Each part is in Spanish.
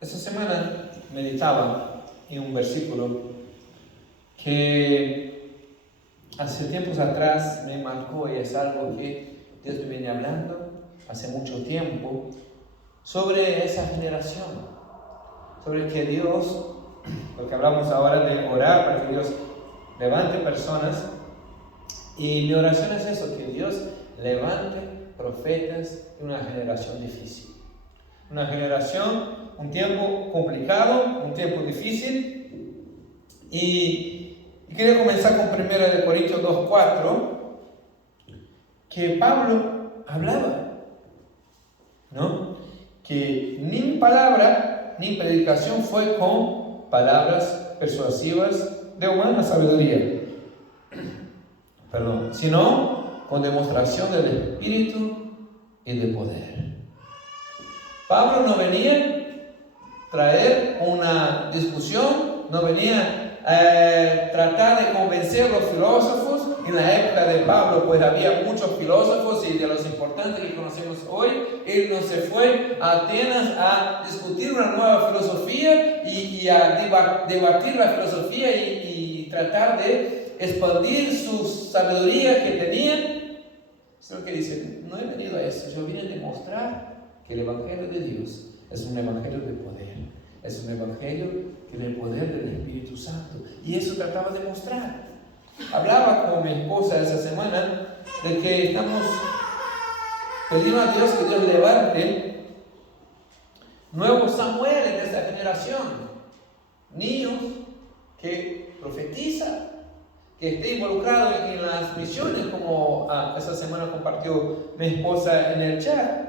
Esta semana meditaba en un versículo que hace tiempos atrás me marcó y es algo que Dios me viene hablando hace mucho tiempo sobre esa generación, sobre que Dios, porque hablamos ahora de orar para que Dios levante personas, y mi oración es eso, que Dios levante profetas en una generación difícil. Una generación, un tiempo complicado, un tiempo difícil. Y quería comenzar con 1 Corintios 2:4, que Pablo hablaba, ¿no? Que ni palabra ni predicación fue con palabras persuasivas de humana sabiduría, sino con demostración del Espíritu y de poder. Pablo no venía a traer una discusión, no venía a tratar de convencer a los filósofos. En la época de Pablo pues había muchos filósofos, y de los importantes que conocemos hoy. Él no se fue a Atenas a discutir una nueva filosofía y a debatir la filosofía y tratar de expandir su sabiduría que tenían. Sino que dice, no he venido a eso, yo vine a demostrar que el Evangelio de Dios es un Evangelio de poder, es un Evangelio que tiene el poder del Espíritu Santo, y eso trataba de mostrar. Hablaba con mi esposa esa semana de que estamos pidiendo a Dios que Dios levante nuevos Samuel en esta generación, niños que profetizan, que esté involucrado en las misiones, como esta semana compartió mi esposa en el chat,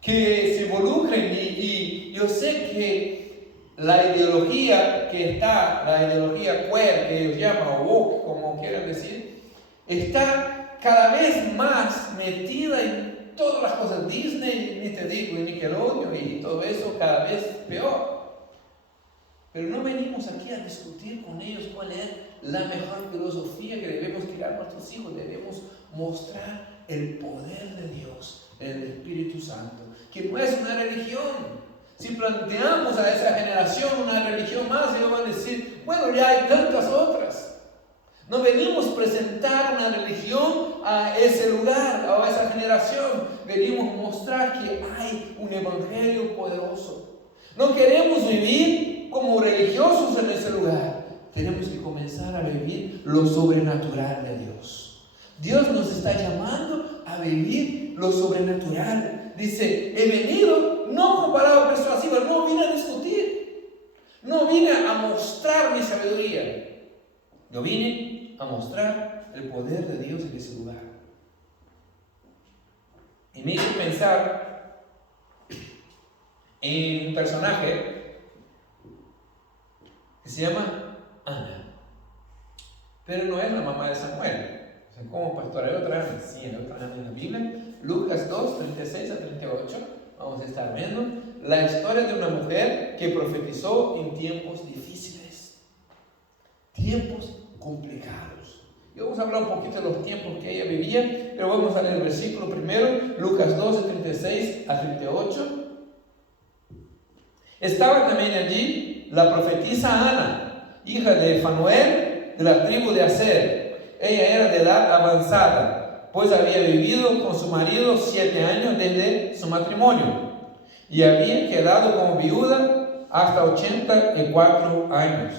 que se involucren. Y yo sé que la ideología que está, la ideología queer, que ellos llaman, o woke, como quieran decir, está cada vez más metida en todas las cosas Disney, ni te digo, y Nickelodeon y todo eso, cada vez peor. Pero no venimos aquí a discutir con ellos cuál es la mejor filosofía que debemos tirar a nuestros hijos. Debemos mostrar el poder de Dios, el Espíritu Santo, que no es una religión. Si planteamos a esa generación una religión más, ellos van a decir, bueno, ya hay tantas otras. No venimos a presentar una religión a ese lugar, a esa generación. Venimos a mostrar que hay un evangelio poderoso. No queremos vivir como religiosos en ese lugar. Tenemos que comenzar a vivir lo sobrenatural de Dios. Dios nos está llamando a vivir lo sobrenatural. Dice, he venido no con palabras persuasivas, no vine a discutir, no vine a mostrar mi sabiduría. Yo vine a mostrar el poder de Dios en ese lugar. Y me hizo pensar en un personaje que se llama Ana, pero no es la mamá de Samuel. O sea, como pastor, hay otra Ana, sí, hay otra Ana en la Biblia. Lucas 2, 36 a 38, vamos a estar viendo la historia de una mujer que profetizó en tiempos difíciles, tiempos complicados. Y vamos a hablar un poquito de los tiempos que ella vivía, pero vamos a leer el versículo primero, Lucas 12, 36 a 38. Estaba también allí la profetisa Ana, hija de Fanuel, de la tribu de Aser. Ella era de edad avanzada, pues había vivido con su marido 7 años desde su matrimonio, y había quedado como viuda hasta 84 años.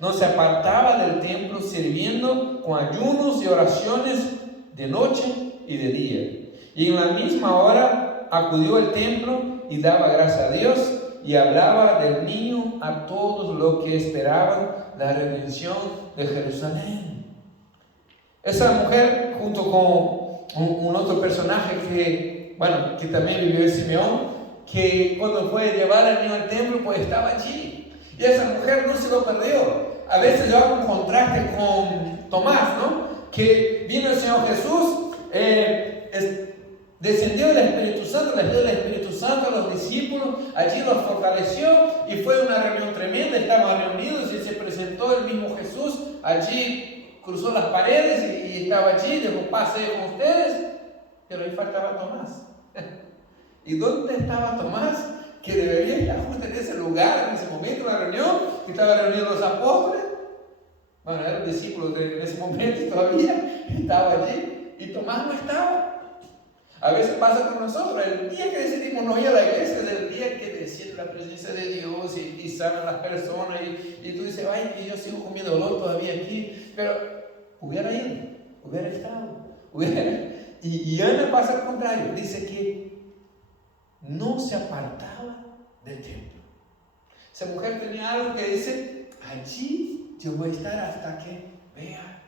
No se apartaba del templo, sirviendo con ayunos y oraciones de noche y de día. Y en la misma hora acudió al templo y daba gracias a Dios, y hablaba del niño a todos los que esperaban la redención de Jerusalén. Esa mujer, junto con un otro personaje que también vivió en Simeón, que cuando fue a llevar al niño al templo, pues estaba allí. Y esa mujer no se lo perdió. A veces yo hago un contraste con Tomás, ¿no? Que vino el Señor Jesús, descendió el Espíritu Santo, les dio el Espíritu Santo a los discípulos, allí los fortaleció, y fue una reunión tremenda. Estaban reunidos y se presentó el mismo Jesús allí, cruzó las paredes y estaba allí, dijo, pase con ustedes, pero ahí faltaba Tomás. ¿Y dónde estaba Tomás? que debería estar justo en ese lugar, en ese momento de la reunión, que estaban reunidos los apóstoles. Bueno, eran discípulos en ese momento todavía, estaba allí, y Tomás no estaba. A veces pasa con nosotros, el día que decidimos no ir a la iglesia es el día que desciende la presencia de Dios y sanan las personas y tú dices, ay, que yo sigo con mi dolor todavía aquí, pero hubiera ido, hubiera estado, y Ana pasa al contrario, dice que no se apartaba del templo. Esa mujer tenía algo que dice, allí yo voy a estar hasta que vea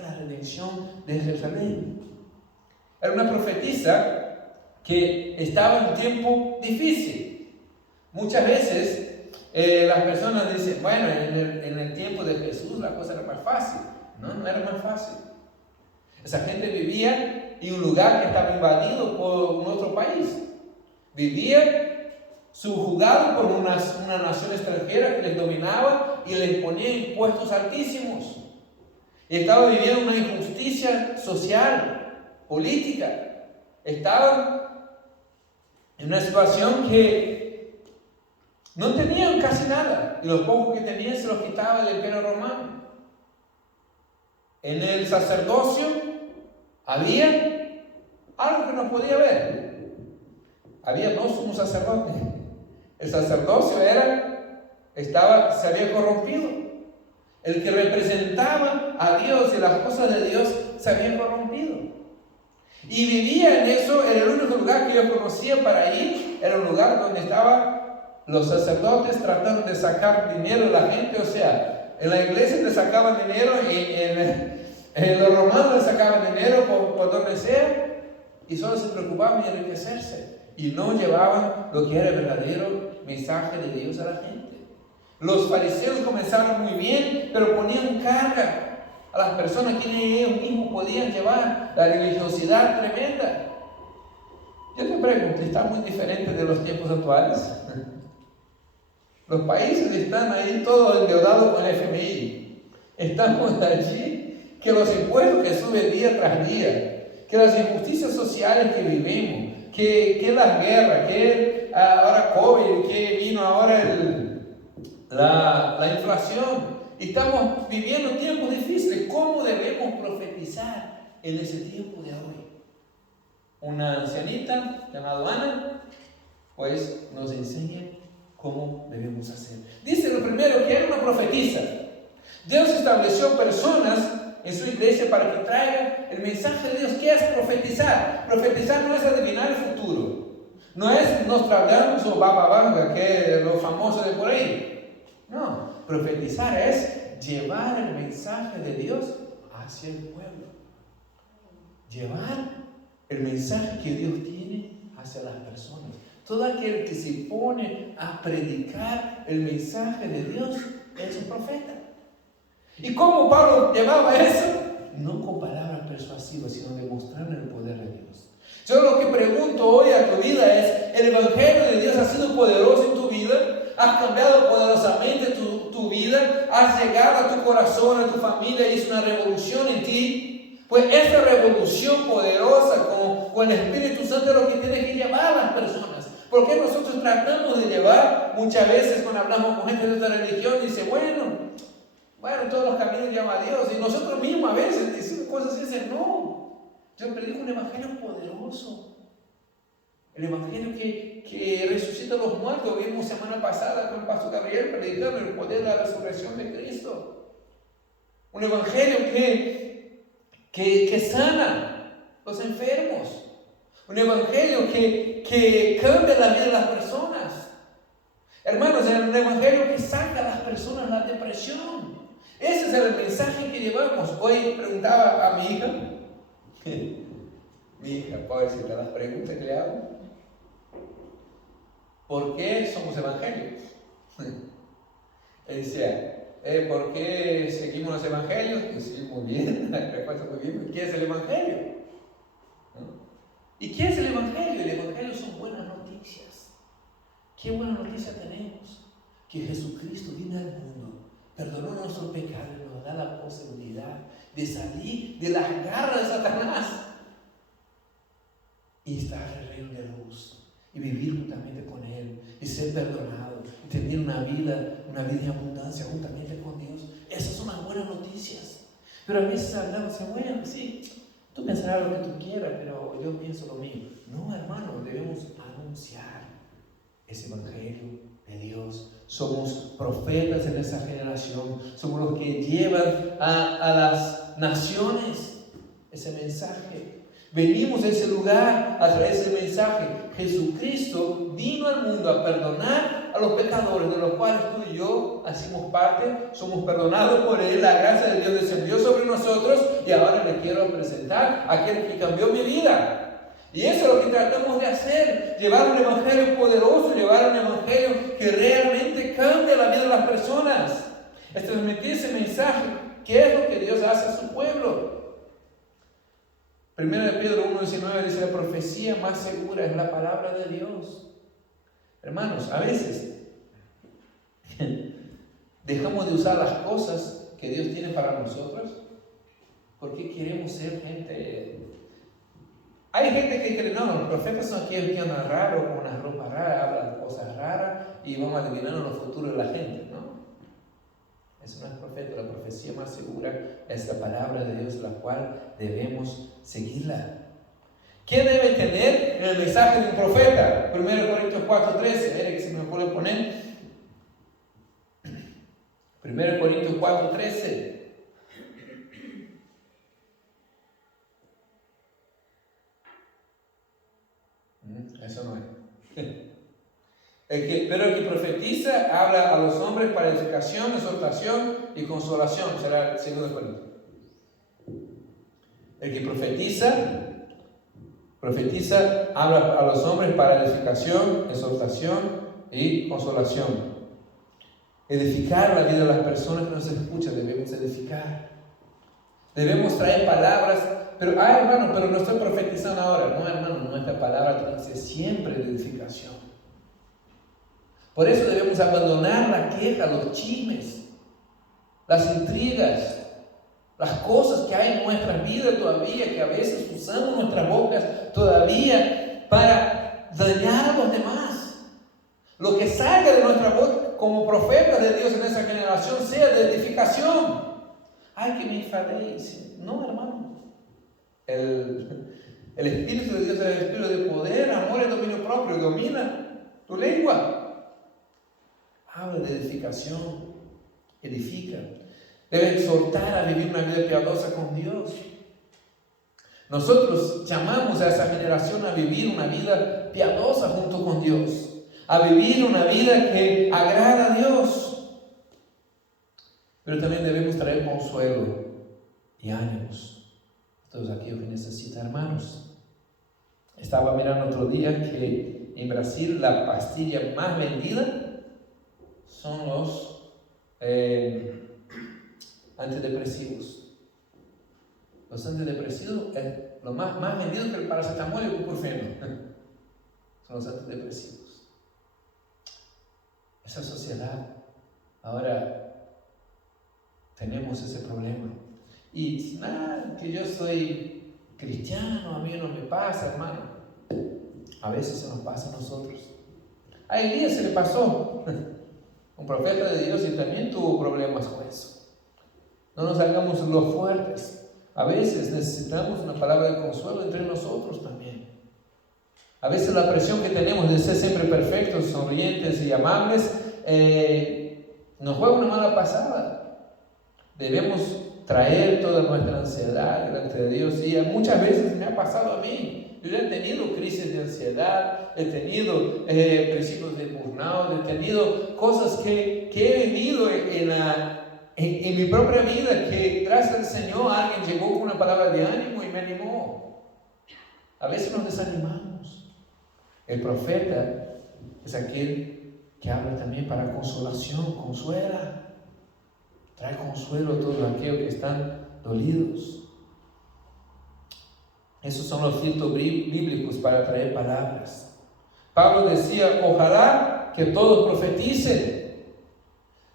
la redención de Jerusalén. Era una profetisa que estaba en un tiempo difícil. Muchas veces las personas dicen, bueno, en el tiempo de Jesús la cosa era más fácil. No era más fácil. Esa gente vivía en un lugar que estaba invadido por un otro país. Vivía subjugado por una nación extranjera que les dominaba y les ponía impuestos altísimos. Y estaba viviendo una injusticia social, política. Estaban en una situación que no tenían casi nada, y los pocos que tenían se los quitaba el imperio romano. En el sacerdocio había algo que no podía ver. Había dos sumos sacerdotes. El sacerdocio se había corrompido. El que representaba a Dios y las cosas de Dios se había corrompido. Y vivía en eso, era el único lugar que yo conocía para ir, era un lugar donde estaban los sacerdotes tratando de sacar dinero de la gente. O sea, en la iglesia le sacaban dinero, en los romanos le sacaban dinero por donde sea, y solo se preocupaban de enriquecerse, y no llevaban lo que era el verdadero mensaje de Dios a la gente. Los fariseos comenzaron muy bien, pero ponían carga a las personas que ellos mismos podían llevar, la religiosidad tremenda. Yo te pregunto, ¿está muy diferente de los tiempos actuales? Los países están ahí todos endeudados con el FMI. Estamos allí que los impuestos que suben día tras día, que las injusticias sociales que vivimos, que las guerras, que ahora COVID, que vino ahora la inflación. Estamos viviendo tiempos difíciles. ¿Cómo debemos profetizar en ese tiempo de hoy? Una ancianita llamada Ana, pues nos enseña cómo debemos hacer. Dice lo primero que era una profetisa. Dios estableció personas en su iglesia para que traigan el mensaje de Dios. ¿Qué es profetizar? Profetizar no es adivinar el futuro. No es Nostradamus o Baba Vanga, que es lo famoso de por ahí. No, profetizar es llevar el mensaje de Dios hacia el pueblo. Llevar el mensaje que Dios tiene hacia las personas. Todo aquel que se pone a predicar el mensaje de Dios es un profeta. ¿Y cómo Pablo llevaba eso? No con palabras persuasivas, sino demostrando el poder de Dios. Yo lo que pregunto hoy a tu vida es, ¿el evangelio de Dios ha sido poderoso en tu vida? ¿Has cambiado poderosamente tu vida? ¿Has llegado a tu corazón, a tu familia y hizo una revolución en ti? Pues esa revolución poderosa con el Espíritu Santo es lo que tiene que llevar a las personas. Porque nosotros tratamos de llevar, muchas veces cuando hablamos con gente de esta religión, dice, bueno, todos los caminos llevan a Dios. Y nosotros mismos a veces decimos cosas y dicen, no, yo predico un evangelio poderoso. El evangelio que resucita a los muertos. Vimos semana pasada con el pastor Gabriel predicando el poder de la resurrección de Cristo. Un evangelio que sana los enfermos. Un evangelio que cambia la vida de las personas. Hermanos, es un evangelio que saca a las personas de la depresión. Ese es el mensaje que llevamos. Hoy preguntaba a mi hija, pobrecita, las preguntas que le hago. ¿Por qué somos evangélicos? Él decía, ¿por qué seguimos los evangelios? Pues sí, muy bien, la respuesta muy bien. ¿Qué es el evangelio? ¿No? ¿Y qué es el evangelio? El evangelio son buenas noticias. ¿Qué buena noticia tenemos? Que Jesucristo vino al mundo, perdonó nuestros pecados y nos da la posibilidad de salir de las garras de Satanás y estar en el reino de luz. y vivir juntamente con Él y ser perdonado y tener una vida en abundancia juntamente con Dios. Esas son las buenas noticias. Pero a veces hablamos, bueno, sí, tú pensarás lo que tú quieras, pero yo pienso lo mío. No, hermano, debemos anunciar ese evangelio de Dios. Somos profetas en esa generación. Somos los que llevan a las naciones ese mensaje. Venimos a ese lugar a traer ese mensaje. Jesucristo vino al mundo a perdonar a los pecadores, de los cuales tú y yo hacemos parte. Somos perdonados por Él. La gracia de Dios descendió sobre nosotros y ahora le quiero presentar a aquel que cambió mi vida. Y eso es lo que tratamos de hacer, llevar un evangelio poderoso, llevar un evangelio que realmente cambie la vida de las personas. Es transmitir ese mensaje, que es lo que Dios hace a su pueblo. 1 Pedro 1:19 dice: la profecía más segura es la palabra de Dios. Hermanos, a veces dejamos de usar las cosas que Dios tiene para nosotros porque queremos ser gente. Hay gente que cree, no, los profetas son aquellos que andan raros, con una ropa rara, hablan cosas raras y vamos adivinando los futuros de la gente, ¿no? Eso no es profeta. La profecía más segura es la palabra de Dios, la cual debemos seguirla. ¿Qué debe tener en el mensaje de un profeta? 1 Corintios 4:13, Eric, si me puede poner. 1 Corintios 4:13. Eso no es. Pero el que profetiza habla a los hombres para edificación, exhortación y consolación. Será el 2 Corintios. El que profetiza habla a los hombres para edificación, exhortación y consolación. Edificar la vida de las personas que nos escuchan, debemos edificar. Debemos traer palabras. Pero, hermano, pero no estoy profetizando ahora. No, hermano, nuestra palabra tiene que ser siempre de edificación. Por eso debemos abandonar la queja, los chismes, las intrigas, las cosas que hay en nuestras vidas todavía, que a veces usamos nuestras bocas todavía para dañar a los demás. Lo que salga de nuestra boca como profetas de Dios en esa generación sea de edificación. Ay, que me enfadéis. No, hermano. El Espíritu de Dios es el Espíritu de poder, amor y dominio propio. Domina tu lengua. Habla de edificación. Edifica. Debe exhortar a vivir una vida piadosa con Dios. Nosotros llamamos a esa generación a vivir una vida piadosa junto con Dios. A vivir una vida que agrada a Dios. Pero también debemos traer consuelo y ánimos. Todos aquellos que necesitan, hermanos. Estaba mirando otro día que en Brasil la pastilla más vendida son los antidepresivos. Los antidepresivos es lo más vendido que el paracetamol y el ibuprofeno. Son los antidepresivos. Esa sociedad, ahora tenemos ese problema. Y nada, que yo soy cristiano, a mí no me pasa, hermano. A veces se nos pasa a nosotros. A Elías se le pasó. Un profeta de Dios y también tuvo problemas con eso. No nos hagamos los fuertes. A veces necesitamos una palabra de consuelo entre nosotros también. A veces la presión que tenemos de ser siempre perfectos, sonrientes y amables nos juega una mala pasada. Debemos traer toda nuestra ansiedad delante de Dios. Y muchas veces me ha pasado a mí. Yo he tenido crisis de ansiedad, he tenido principios de burnout, he tenido cosas que he vivido en mi propia vida, que gracias al Señor alguien llegó con una palabra de ánimo y me animó. A veces nos desanimamos. El profeta es aquel que habla también para consolación, consuela. Trae consuelo a todos aquellos que están dolidos. Esos son los filtros bíblicos para traer palabras. Pablo decía, ojalá que todos profeticen.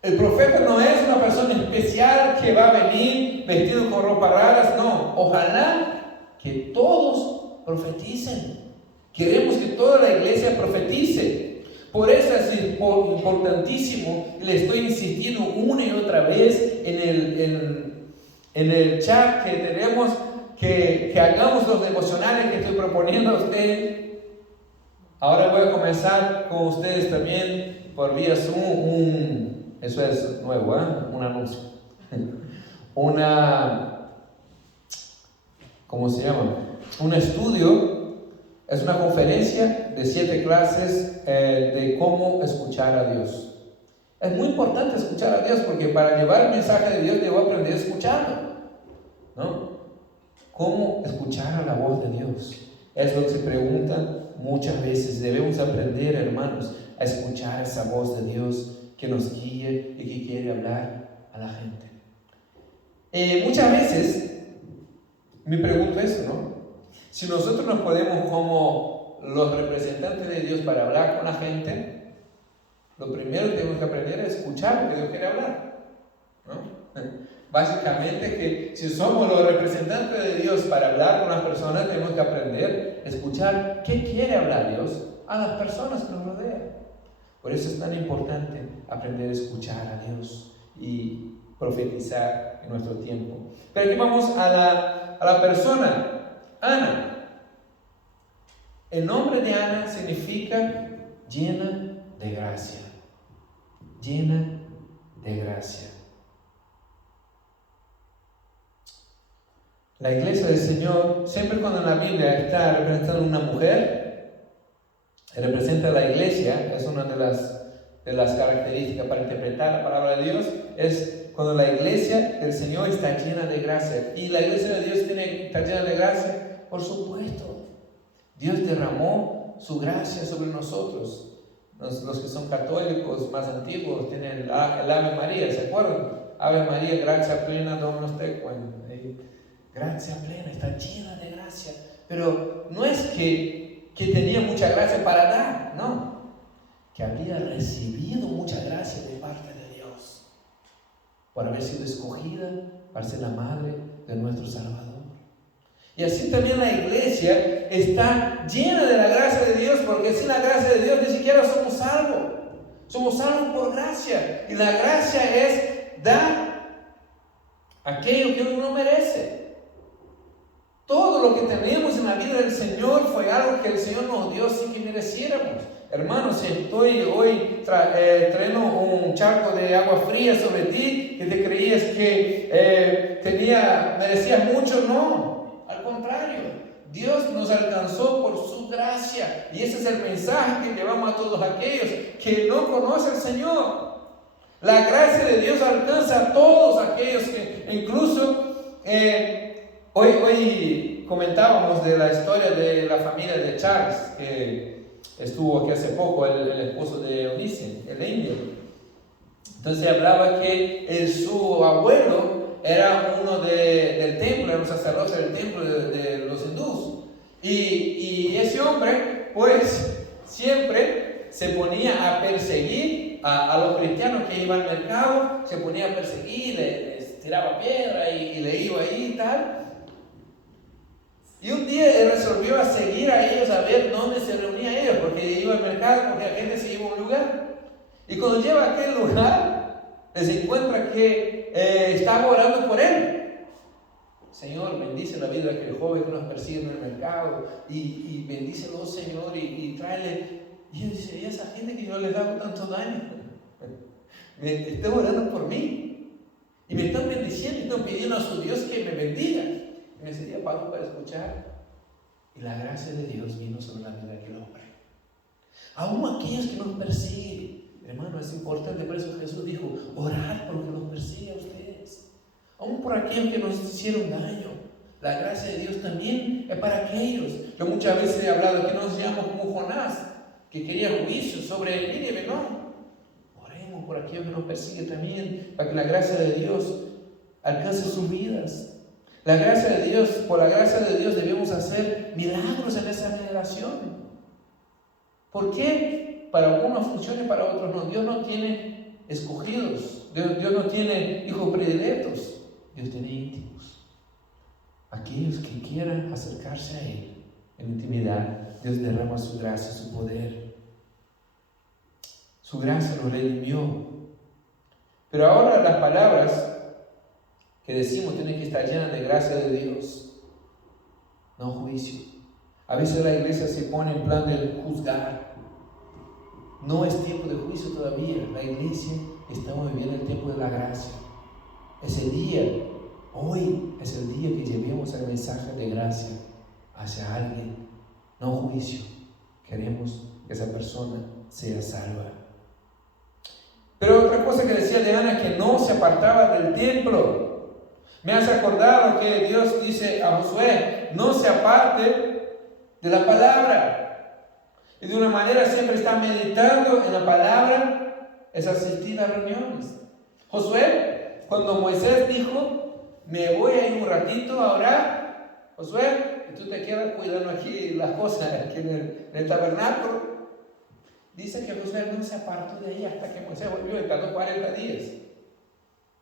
El profeta no es una persona especial que va a venir vestido con ropas raras, no. Ojalá que todos profeticen. Queremos que toda la iglesia profetice. Por eso es importantísimo, le estoy insistiendo una y otra vez en el chat que tenemos, que hagamos los devocionales que estoy proponiendo a ustedes. Ahora voy a comenzar con ustedes también por vía Zoom, eso es nuevo, un anuncio. ¿Cómo se llama? Un estudio, es una conferencia de 7 clases de cómo escuchar a Dios. Es muy importante escuchar a Dios porque para llevar el mensaje de Dios debo aprender a escucharlo, ¿no? ¿Cómo escuchar a la voz de Dios? Es lo que se pregunta muchas veces. Debemos aprender, hermanos, a escuchar esa voz de Dios que nos guíe y que quiere hablar a la gente. Muchas veces me pregunto eso, ¿no? Si nosotros nos podemos como los representantes de Dios para hablar con la gente, lo primero que tenemos que aprender es escuchar lo que Dios quiere hablar, ¿no? Básicamente que si somos los representantes de Dios para hablar con las personas, tenemos que aprender a escuchar qué quiere hablar Dios a las personas que nos rodean. Por eso es tan importante aprender a escuchar a Dios y profetizar en nuestro tiempo. Pero aquí vamos a la persona, Ana. El nombre de Ana significa llena de gracia. Llena de gracia. La iglesia del Señor, siempre cuando en la Biblia está representando una mujer, representa a la iglesia, es una de las características para interpretar la palabra de Dios, es cuando la iglesia del Señor está llena de gracia. Y la iglesia de Dios tiene que estar llena de gracia, por supuesto. Dios derramó su gracia sobre nosotros. Los que son católicos más antiguos tienen el Ave María, ¿se acuerdan? Ave María, gracia plena, Dominus tecum. Gracia plena, está llena de gracia. Pero no es que tenía mucha gracia para dar, no. Que había recibido mucha gracia de parte de Dios por haber sido escogida para ser la madre de nuestro Salvador. Y así también la iglesia está llena de la gracia de Dios, porque sin la gracia de Dios ni siquiera somos salvos. Somos salvos por gracia. Y la gracia es dar aquello que uno no merece. Todo lo que tenemos en la vida del Señor fue algo que el Señor nos dio sin que mereciéramos. Hermanos, si estoy hoy trayendo un charco de agua fría sobre ti, que te creías que merecías mucho, no. Al contrario, Dios nos alcanzó por su gracia. Y ese es el mensaje que llevamos a todos aquellos que no conocen al Señor. La gracia de Dios alcanza a todos aquellos que incluso... Hoy comentábamos de la historia de la familia de Charles, que estuvo aquí hace poco, el esposo de Eunice, el indio. Entonces hablaba que su abuelo era uno del templo, era un sacerdote del templo de los hindús. Y ese hombre, pues, siempre se ponía a perseguir a los cristianos que iban al mercado, se ponía a perseguir, les tiraba piedra y le iba ahí y tal. Y un día él resolvió a seguir a ellos a ver dónde se reunían ellos, porque iba al mercado, porque la gente se iba a un lugar. Y cuando llega a aquel lugar, se encuentra que estaba orando por él. Señor, bendice la vida de aquel joven que nos persigue en el mercado, y bendícelo, Señor, y tráele. Y él dice, ¿y esa gente que yo les hago tanto daño? Me están orando por mí, y me están bendiciendo, y están pidiendo a su Dios que me bendiga. En ese día paró para escuchar, y la gracia de Dios vino sobre la vida de aquel hombre. Aún aquellos que nos persiguen, hermano, es importante, por eso Jesús dijo, orad por lo que nos persigue a ustedes. Aún por aquellos que nos hicieron daño, la gracia de Dios también es para aquellos. Yo muchas veces he hablado que no seamos como Jonás, que quería juicio sobre Nínive, no. Oremos por aquellos que nos persiguen también, para que la gracia de Dios alcance sus vidas. La gracia de Dios, por la gracia de Dios debemos hacer milagros en esa generación. ¿Por qué? Para algunos funciona y para otros no. Dios no tiene escogidos, Dios no tiene hijos predilectos, Dios tiene íntimos. Aquellos que quieran acercarse a Él en intimidad, Dios derrama su gracia, su poder. Su gracia nos redimió. Pero ahora las palabras que decimos tienen que estar llenas de gracia de Dios, no juicio. A veces la iglesia se pone en plan de juzgar. No es tiempo de juicio todavía. La iglesia estamos viviendo el tiempo de la gracia. Ese día, hoy es el día que llevemos el mensaje de gracia hacia alguien, no juicio. Queremos que esa persona sea salva. Pero otra cosa que decía Diana, que no se apartaba del templo. Me hace acordar lo que Dios dice a Josué: no se aparte de la palabra. Y de una manera siempre está meditando en la palabra, es asistir a reuniones. Josué, cuando Moisés dijo: me voy a ir un ratito a orar, Josué, y tú te quedas cuidando aquí las cosas, aquí en el tabernáculo. Dice que Josué no se apartó de ahí hasta que Moisés volvió, y tardó 40 días.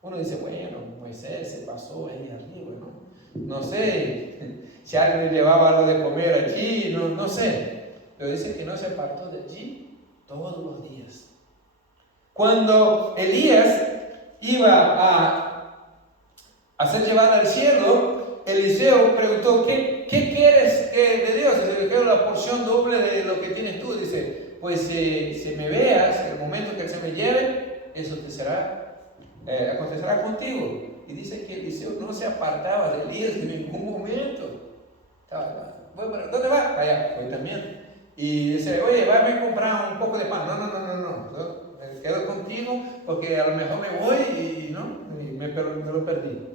Uno dice, bueno, Moisés se pasó ahí arriba, ¿no? No sé si alguien le llevaba algo de comer allí, no sé. Pero dice que no se apartó de allí todos los días. Cuando Elías iba a ser llevado al cielo, Eliseo preguntó, ¿qué quieres de Dios? Dice, le quiero la porción doble de lo que tienes tú. Dice, pues si me veas, en el momento que se me lleve, eso te será acontecerá contigo. Y dice que Eliseo no se apartaba de Elías en ningún momento. Bueno, ¿dónde va? Allá, voy también. Y dice, oye, váyame a comprar un poco de pan. No. Me quedo contigo porque a lo mejor me voy y me lo perdí.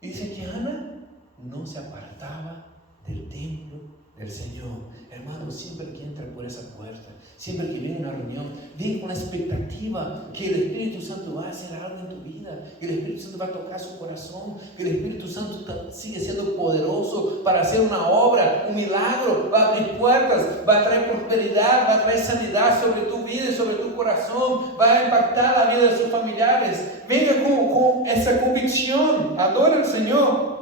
Y dice que Ana no se apartaba del templo del Señor. Hermano, siempre que entra por esa puerta, siempre que viene a una reunión, viene con la expectativa que el Espíritu Santo va a hacer algo en tu vida, que el Espíritu Santo va a tocar su corazón, que el Espíritu Santo sigue siendo poderoso para hacer una obra, un milagro, va a abrir puertas, va a traer prosperidad, va a traer sanidad sobre tu vida y sobre tu corazón, va a impactar la vida de sus familiares. Venga con esa convicción, adora al Señor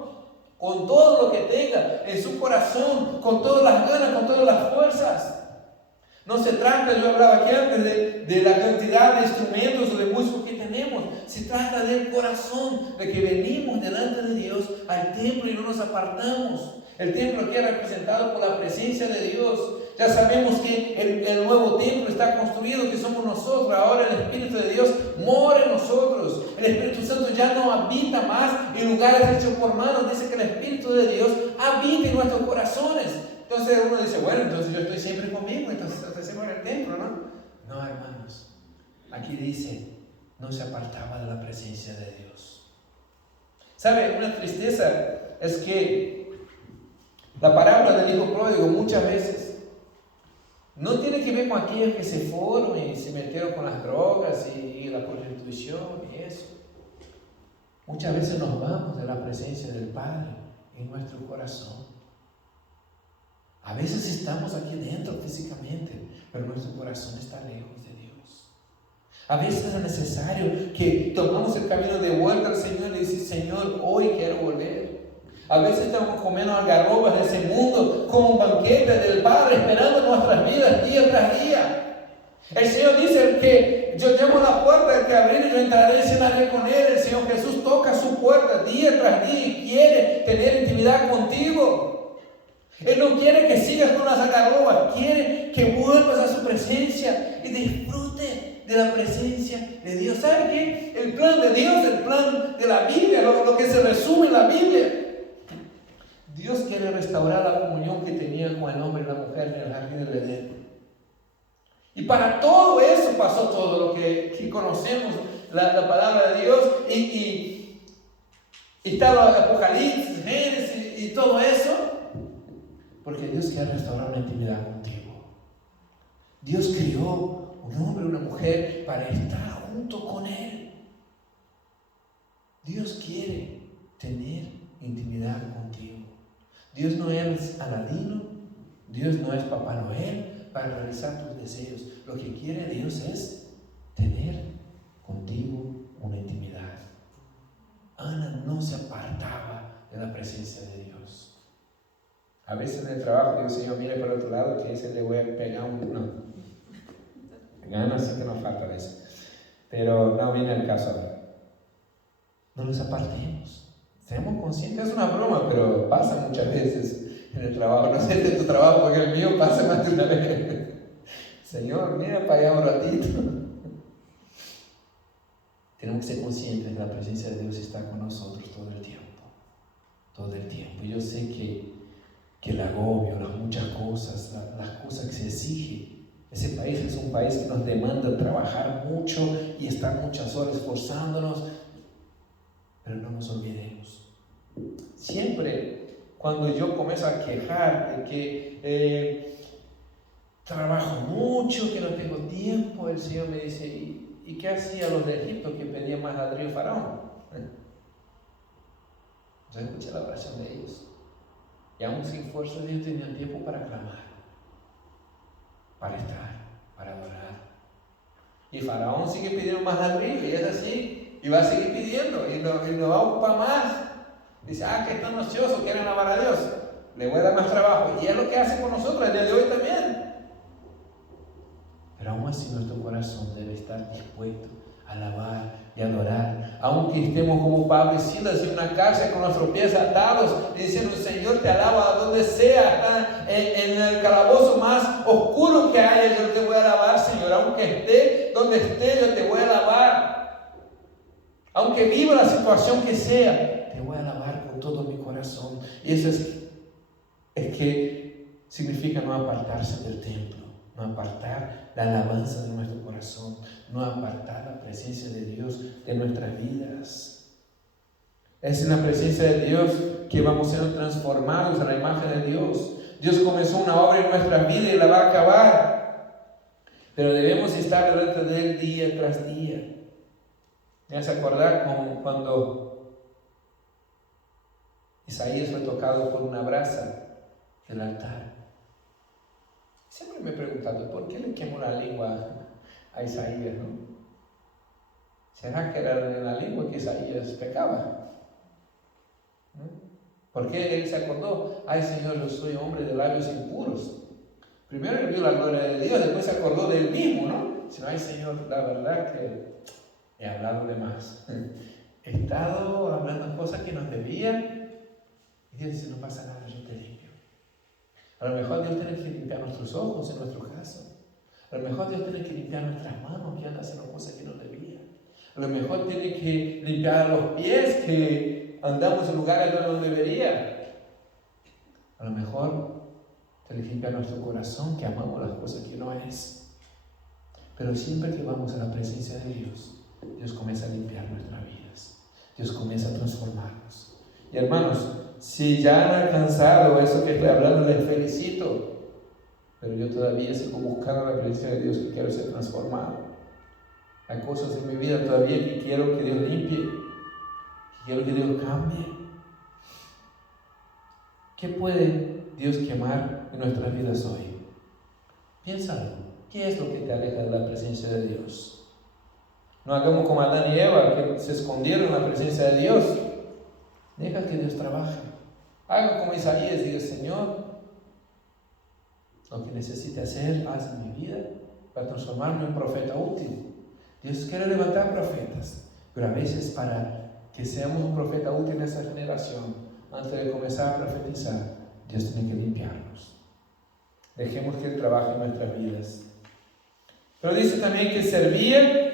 con todo lo que tenga en su corazón, con todas las ganas, con todas las fuerzas. No se trata, yo hablaba aquí antes de la cantidad de instrumentos o de músicos que tenemos. Se trata del corazón, de que venimos delante de Dios al templo y no nos apartamos. El templo aquí es representado por la presencia de Dios. Ya sabemos que el nuevo templo está construido, que somos nosotros. Ahora el Espíritu de Dios mora en nosotros. El Espíritu Santo ya no habita más en lugares hechos por manos. Dice que el Espíritu de Dios habita en nuestros corazones. Entonces uno dice, bueno, entonces yo estoy siempre conmigo, entonces estoy siempre en el templo, ¿no? No, hermanos. Aquí dice, no se apartaba de la presencia de Dios. ¿Sabe? Una tristeza es que la parábola del hijo pródigo muchas veces no tiene que ver con aquellos que se fueron y se metieron con las drogas y la prostitución y eso. Muchas veces nos vamos de la presencia del Padre en nuestro corazón. A veces estamos aquí dentro físicamente, pero nuestro corazón está lejos de Dios. A veces es necesario que tomamos el camino de vuelta al Señor y decir, Señor, hoy quiero volver. A veces estamos comiendo algarrobas de ese mundo como un banquete del Padre, esperando nuestras vidas día tras día. El Señor dice que yo llamo a la puerta, el que abrir y yo entraré y cenaré con Él. El Señor Jesús toca su puerta día tras día y quiere tener intimidad contigo. Él no quiere que sigas con las algarrobas, quiere que vuelvas a su presencia y disfrute de la presencia de Dios. ¿Sabe qué? El plan de Dios, el plan de la Biblia, lo que se resume en la Biblia. Dios quiere restaurar la comunión que tenía con el hombre y la mujer en el jardín del Edén. Y para todo eso pasó todo lo que conocemos, la palabra de Dios, y está el Apocalipsis, Génesis y todo eso, porque Dios quiere restaurar una intimidad contigo. Dios crió un hombre y una mujer para estar junto con Él. Dios quiere tener intimidad contigo. Dios no es Aladino, Dios no es Papá Noel para realizar tus deseos. Lo que quiere Dios es tener contigo una intimidad. Ana no se apartaba de la presencia de Dios. A veces en el trabajo digo, Señor, mire por otro lado, que ese le voy a pegar un... No. Ganas sí que nos falta de eso. Pero no viene el caso ahora. No nos apartemos. Seamos conscientes, es una broma, pero pasa muchas veces en el trabajo. No sé de tu trabajo, porque el mío pasa más de una vez. Señor, mira para allá un ratito. Tenemos que ser conscientes de que la presencia de Dios está con nosotros todo el tiempo. Todo el tiempo. Yo sé que el agobio, las muchas cosas, las cosas que se exigen. Ese país es un país que nos demanda trabajar mucho y estar muchas horas esforzándonos. Pero no nos olvidemos. Siempre cuando yo comienzo a quejar de que trabajo mucho, que no tengo tiempo, el Señor me dice, ¿y qué hacían los de Egipto que pedían más ladrillo faraón? Yo escuché la oración de ellos. Y aún sin fuerza ellos tenían tiempo para clamar, para estar, para adorar. Y faraón sigue pidiendo más ladrillo y es así, y va a seguir pidiendo y no va a ocupar más. Dice, que están ociosos, quieren alabar a Dios, le voy a dar más trabajo. Y es lo que hace con nosotros el día de hoy también. Pero aún así nuestro corazón debe estar dispuesto a alabar y adorar, aunque estemos como Pablo y Silas en una cárcel con nuestros pies atados y diciendo, Señor, te alabo a donde sea, en el calabozo más oscuro que haya, yo te voy a alabar, Señor, aunque esté donde esté, yo te voy a alabar, aunque viva la situación que sea, te voy a alabar con todo mi corazón. Y eso es que significa no apartarse del templo, no apartar la alabanza de nuestro corazón, no apartar la presencia de Dios de nuestras vidas. Es en la presencia de Dios que vamos siendo transformados a la imagen de Dios. Dios comenzó una obra en nuestra vida y la va a acabar, pero debemos estar delante de Él día tras día. Me hace acordar cuando Isaías fue tocado por una brasa del altar. Siempre me he preguntado, ¿por qué le quemó la lengua a Isaías, no? ¿Será que era en la lengua que Isaías pecaba? ¿No? ¿Por qué él se acordó? Ay, Señor, yo soy hombre de labios impuros. Primero él vio la gloria de Dios, después se acordó de él mismo, ¿no? Dice, ay, Señor, la verdad que he hablado de más. He estado hablando cosas que no debía. Y Dios dice, no pasa nada, yo te limpio. A lo mejor Dios tiene que limpiar nuestros ojos en nuestro caso. A lo mejor Dios tiene que limpiar nuestras manos que andan haciendo cosas que no debía. A lo mejor tiene que limpiar los pies que andamos en lugares donde no debería. A lo mejor tiene que limpiar nuestro corazón que amamos las cosas que no es. Pero siempre que vamos a la presencia de Dios, Dios comienza a limpiar nuestras vidas. Dios comienza a transformarnos. Y hermanos, si ya han alcanzado eso que estoy hablando, les felicito. Pero yo todavía sigo buscando la presencia de Dios, que quiero ser transformado. Hay cosas en mi vida todavía que quiero que Dios limpie, que quiero que Dios cambie. ¿Qué puede Dios quemar en nuestras vidas hoy? Piénsalo. ¿Qué es lo que te aleja de la presencia de Dios? No hagamos como Adán y Eva, que se escondieron en la presencia de Dios. Deja que Dios trabaje. Haga como Isaías, diga, Señor, lo que necesite hacer, haz en mi vida para transformarme en profeta útil. Dios quiere levantar profetas, pero a veces para que seamos un profeta útil en esta generación, antes de comenzar a profetizar, Dios tiene que limpiarnos. Dejemos que Él trabaje en nuestras vidas. Pero dice también que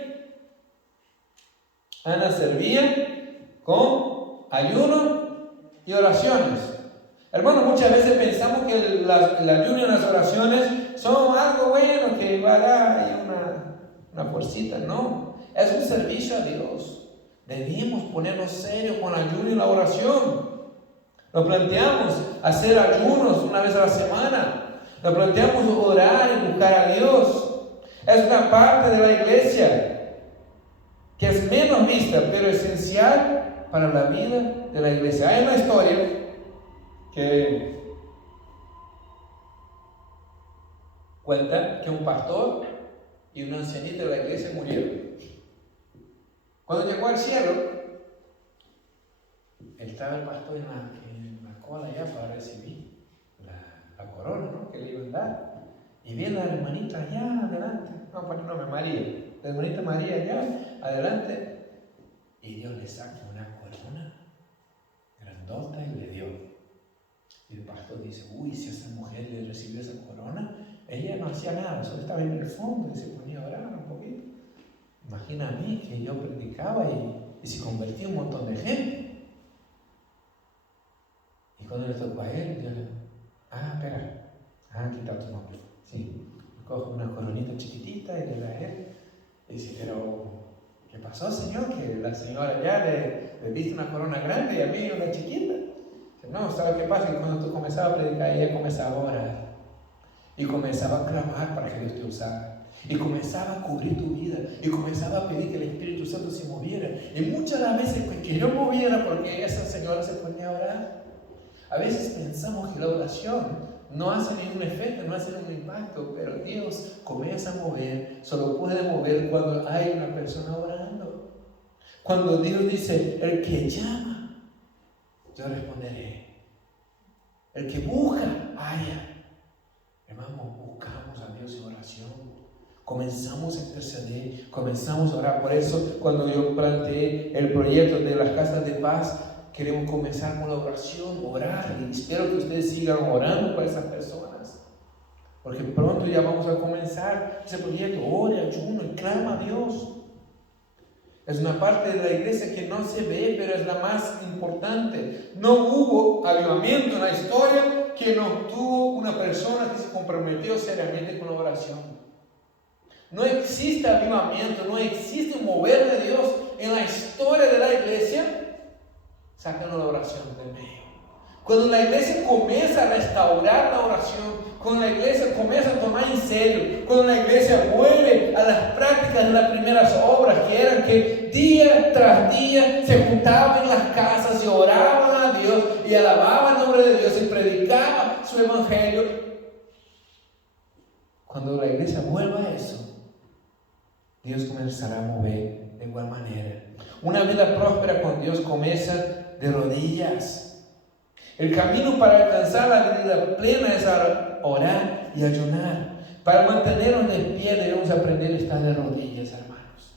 Ana servía con ayuno y oraciones. Hermanos, muchas veces pensamos que el ayuno y las oraciones son algo bueno que va a dar una fuercita. No, es un servicio a Dios. Debemos ponernos serios con el ayuno y la oración. Nos planteamos hacer ayunos una vez a la semana. Nos planteamos orar y buscar a Dios. Es una parte de la iglesia que es menos vista, pero esencial para la vida de la iglesia. Hay una historia que cuenta que un pastor y una ancianita de la iglesia murieron. Cuando llegó al cielo, estaba el pastor en la cola ya para recibir la corona, ¿no?, que le iban a dar. Y viene la hermanita allá adelante, vamos a poner el nombre María, la hermanita María allá adelante, y Dios le saca una corona grandota y le dio. Y el pastor dice, uy, si esa mujer le recibió esa corona, ella no hacía nada, solo estaba en el fondo y se ponía a orar un poquito. Imagina a mí que yo predicaba y se convertía un montón de gente. Y cuando le tocó a él, Dios le dijo, espera, quita tu nombre. Sí, coge una coronita chiquitita y le da a él. Y dice, pero, ¿qué pasó, Señor? Que la señora ya le diste una corona grande y a mí una chiquita. Dice, no, ¿sabes qué pasa? Que cuando tú comenzabas a predicar, ella comenzaba a orar. Y comenzaba a clamar para que Dios te usara. Y comenzaba a cubrir tu vida. Y comenzaba a pedir que el Espíritu Santo se moviera. Y muchas de las veces que yo moviera porque esa señora se ponía a orar. A veces pensamos que la oración no hace ningún efecto, no hace ningún impacto, pero Dios comienza a mover, solo puede mover cuando hay una persona orando. Cuando Dios dice, el que llama, yo responderé. El que busca, halla. Hermanos, buscamos a Dios en oración. Comenzamos a interceder, comenzamos a orar. Por eso, cuando yo planteé el proyecto de las casas de paz, queremos comenzar con la oración, orar. Y espero que ustedes sigan orando por esas personas. Porque pronto ya vamos a comenzar ese proyecto. Ore, ayuno y clama a Dios. Es una parte de la iglesia que no se ve, pero es la más importante. No hubo avivamiento en la historia que no tuvo una persona que se comprometió seriamente con la oración. No existe avivamiento, no existe mover de Dios en la historia de la iglesia sacando la oración del medio. Cuando la iglesia comienza a restaurar la oración, cuando la iglesia comienza a tomar en serio, cuando la iglesia vuelve a las prácticas de las primeras obras, que eran que día tras día se juntaban en las casas y oraban a Dios y alababan el nombre de Dios y predicaban su evangelio. Cuando la iglesia vuelva a eso, Dios comenzará a mover de igual manera. Una vida próspera con Dios comienza de rodillas. El camino para alcanzar la vida plena es orar y ayunar. Para mantenernos de pie debemos aprender a estar de rodillas, hermanos.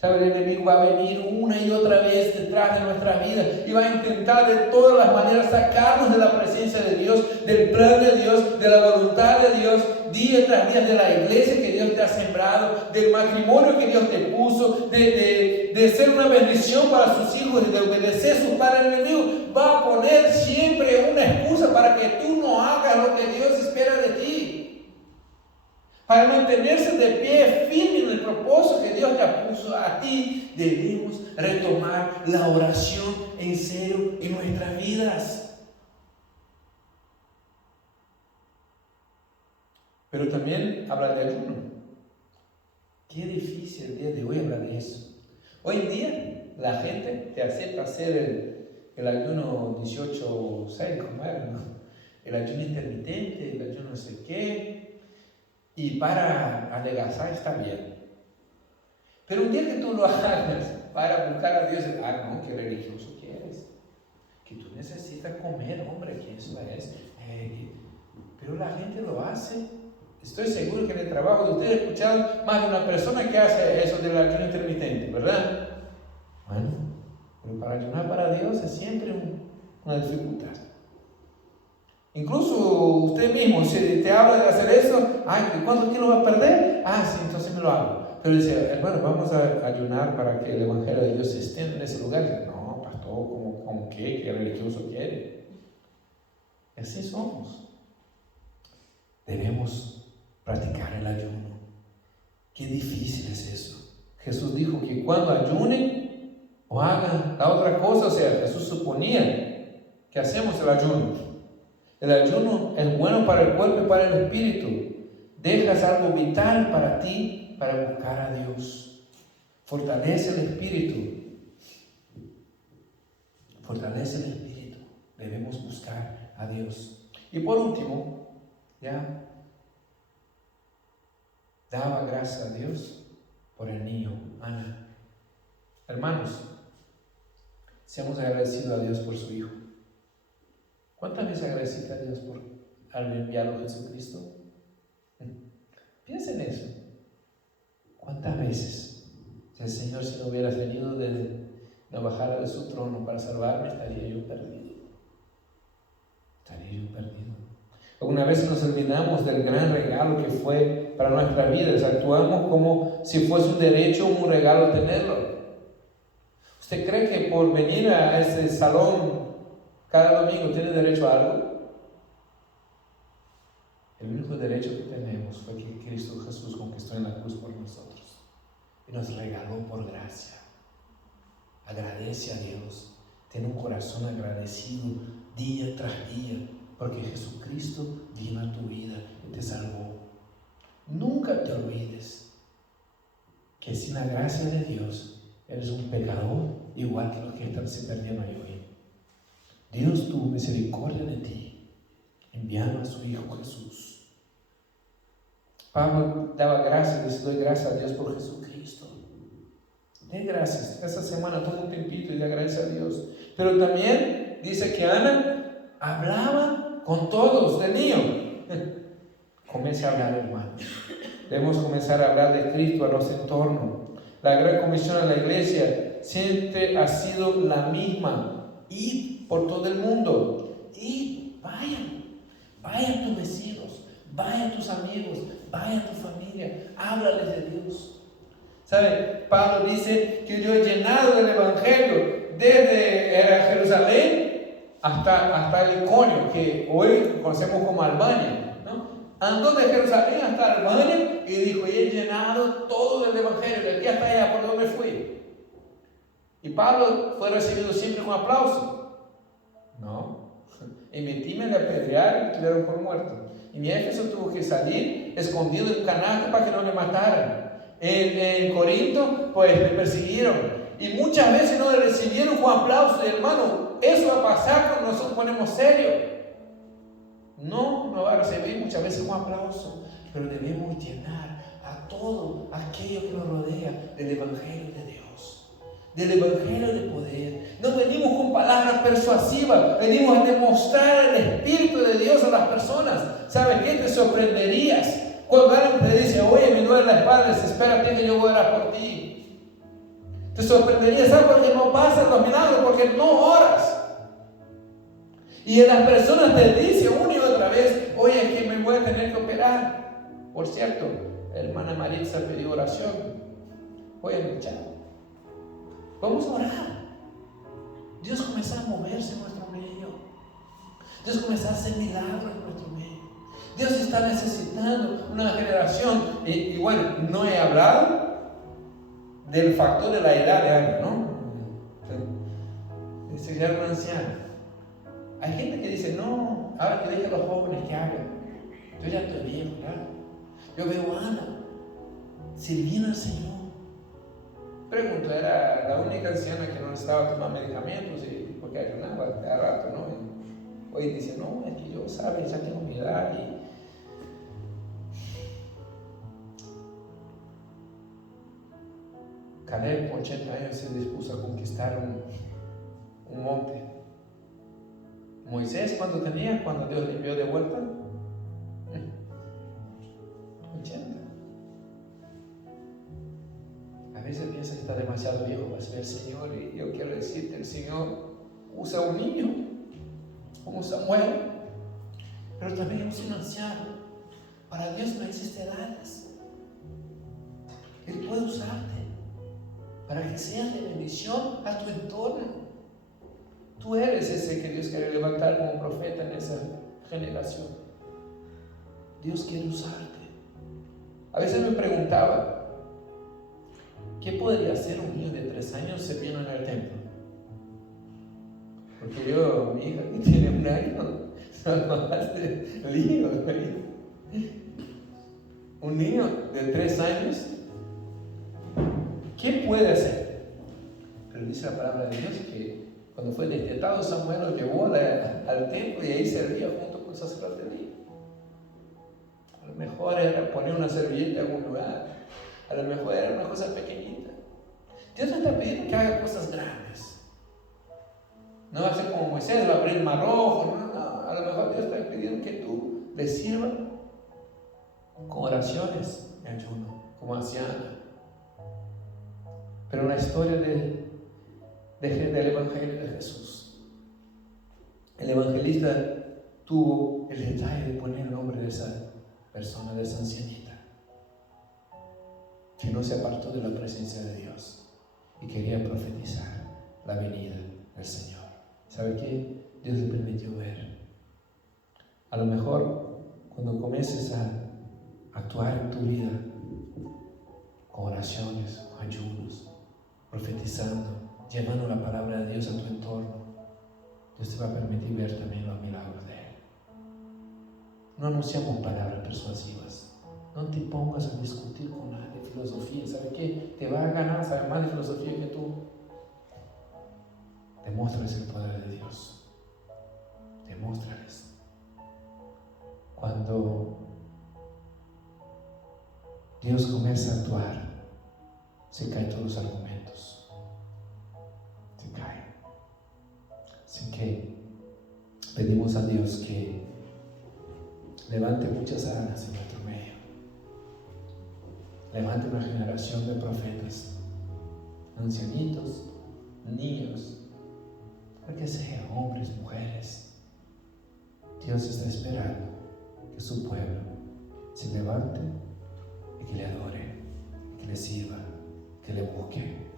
¿Sabe? El enemigo va a venir una y otra vez detrás de nuestras vidas y va a intentar de todas las maneras sacarnos de la presencia de Dios, del plan de Dios, de la voluntad de Dios, día tras día, de la iglesia que Dios te ha sembrado, del matrimonio que Dios te puso, de ser una bendición para sus hijos y de obedecer a sus padres. El enemigo va a poner siempre una excusa para que tú no hagas lo que Dios espera de ti. Para mantenerse de pie firme en el propósito que Dios te puso a ti, debemos retomar la oración en serio en nuestras vidas. Pero también habla de ayuno. Qué difícil el día de hoy hablar de eso. Hoy en día la gente te acepta hacer el ayuno 18-6, como era, ¿no? El ayuno intermitente, el ayuno no sé qué. Y para adelgazar está bien. Pero un día que tú lo hagas para buscar a Dios, no, qué religioso que eres. Que tú necesitas comer, hombre, que eso es. Pero la gente lo hace. Estoy seguro que en el trabajo de ustedes escucharon más de una persona que hace eso del ayuno intermitente, ¿verdad? Bueno, pero para ayunar para Dios es siempre una dificultad. Incluso usted mismo, si te habla de hacer eso, ¿cuántos kilos va a perder? Sí, entonces me lo hago. Pero dice, hermano, vamos a ayunar para que el evangelio de Dios se extienda en ese lugar. Dice, no, pastor, ¿cómo qué? ¿Qué religioso quiere? Así somos. Debemos practicar el ayuno. Qué difícil es eso. Jesús dijo que cuando ayunen o hagan la otra cosa, o sea, Jesús suponía que hacemos el ayuno. El ayuno es bueno para el cuerpo y para el espíritu. Dejas algo vital para ti para buscar a Dios. Fortalece el espíritu. Fortalece el espíritu. Debemos buscar a Dios. Y por último, ya daba gracias a Dios por el niño Ana. Hermanos, seamos agradecidos a Dios por su hijo. ¿Cuántas veces agradeciste a Dios por al enviado Jesucristo? Piensa en eso. ¿Cuántas veces, si el Señor no hubiera venido no bajara de su trono para salvarme, estaría yo perdido? Estaría yo perdido. Alguna vez nos olvidamos del gran regalo que fue para nuestras vidas. Actuamos como si fuese un derecho o un regalo tenerlo. ¿Usted cree que por venir a ese salón cada domingo tiene derecho a algo? El único derecho que tenemos fue que Cristo Jesús conquistó en la cruz por nosotros y nos regaló por gracia. Agradece a Dios. Ten un corazón agradecido día tras día, porque Jesucristo vino a tu vida y te salvó. Nunca te olvides que sin la gracia de Dios eres un pecador igual que los que están se perdiendo hoy. Dios tuvo misericordia de ti, enviando a su Hijo Jesús. Pablo daba gracias, dice: doy gracias a Dios por Jesucristo. Den gracias. Esta semana toma un tiempito y da gracias a Dios. Pero también dice que Ana hablaba con todos de niño. Comience a hablar, hermanos. Debemos comenzar a hablar de Cristo a los entornos. La gran comisión a la iglesia siempre ha sido la misma: ir por todo el mundo. Ir, vayan tus vecinos, vayan tus amigos, vayan tu familia, háblales de Dios. ¿Sabe? Pablo dice que yo he llenado del Evangelio desde Jerusalén hasta el Iconio, que hoy conocemos como Albania, ¿no? Andó de Jerusalén hasta Albania y dijo: y he llenado todo del Evangelio, de aquí hasta allá, por donde fui. Y Pablo fue recibido siempre con aplauso. No. En Betima le apedrearon y tuvieron por muerto. En Éfeso tuvo que salir escondido en un canasto para que no le mataran. En Corinto, pues le persiguieron. Y muchas veces no le recibieron con aplauso. Y hermano, eso va a pasar cuando nosotros ponemos serio. No va a recibir muchas veces con aplauso. Pero debemos llenar a todo aquello que nos rodea del Evangelio de Dios, del Evangelio de poder. No venimos con palabras persuasivas, venimos a demostrar el Espíritu de Dios a las personas. ¿Sabes qué? Te sorprenderías cuando alguien te dice: oye, me duele la espalda, espérate que yo voy a orar por ti. Te sorprenderías, ¿sabes? Porque no pasan los milagros, porque no oras. Y las personas te dicen una y otra vez: oye, es que me voy a tener que operar. Por cierto, la hermana Maritza pidió oración. Voy a luchar. Vamos a orar. Dios comienza a moverse en nuestro medio. Dios comienza a hacer milagros en nuestro medio. Dios está necesitando una generación. Y bueno, no he hablado del factor de la edad de Ana, ¿no? De ser un anciano. Hay gente que dice: no, ahora que deje a los jóvenes que hagan. Yo ya estoy viejo, claro. Yo veo a Ana sirviendo al Señor. Pregunto, era la única anciana que no estaba tomando medicamentos, porque ayunaba cada rato, ¿no? Hoy dice: no, es que yo, ¿sabes? Ya tengo mi edad. Caleb, con 80 años, se dispuso a conquistar un monte. Moisés, cuando Dios le envió de vuelta, 80. A veces piensas que está demasiado viejo para ser el Señor, y yo quiero decirte: el Señor usa un niño como Samuel, pero también usa un anciano. Para Dios no existe edades. Él puede usarte para que seas de bendición a tu entorno. Tú eres ese que Dios quiere levantar como profeta en esa generación. Dios quiere usarte. A veces me preguntaba: ¿qué podría hacer un niño de 3 años sirviendo en el templo? Porque mi hija que tiene 1 año, no hace lío. Un niño de 3 años, ¿qué puede hacer? Pero dice la palabra de Dios que cuando fue destetado, Samuel lo llevó al templo y ahí servía junto con el sacerdote Elí. A lo mejor era poner una servilleta en algún lugar. A lo mejor era una cosa pequeñita. Dios no está pidiendo que haga cosas grandes. No va a ser como Moisés, va a abrir el mar rojo. No. A lo mejor Dios está pidiendo que tú le sirva con oraciones y ayuno, como anciana. Pero una historia del Evangelio de Jesús. El evangelista tuvo el detalle de poner el nombre de esa persona, de esa ancianita, que no se apartó de la presencia de Dios y quería profetizar la venida del Señor. ¿Sabe qué? Dios le permitió ver. A lo mejor cuando comiences a actuar en tu vida con oraciones, con ayunos, profetizando, llevando la palabra de Dios a tu entorno, Dios te va a permitir ver también los milagros de Él. No anunciamos palabras persuasivas. No te pongas a discutir con nadie de filosofía. ¿Sabe qué? Te va a ganar, sabe más de filosofía que tú. Demuéstrales el poder de Dios. Demuéstrales. Cuando Dios comienza a actuar, se caen todos los argumentos. Se caen. Así que pedimos a Dios que levante muchas alas en nuestro medio. Levante una generación de profetas, ancianitos, niños, para que sean hombres, mujeres. Dios está esperando que su pueblo se levante y que le adore, que le sirva, que le busque.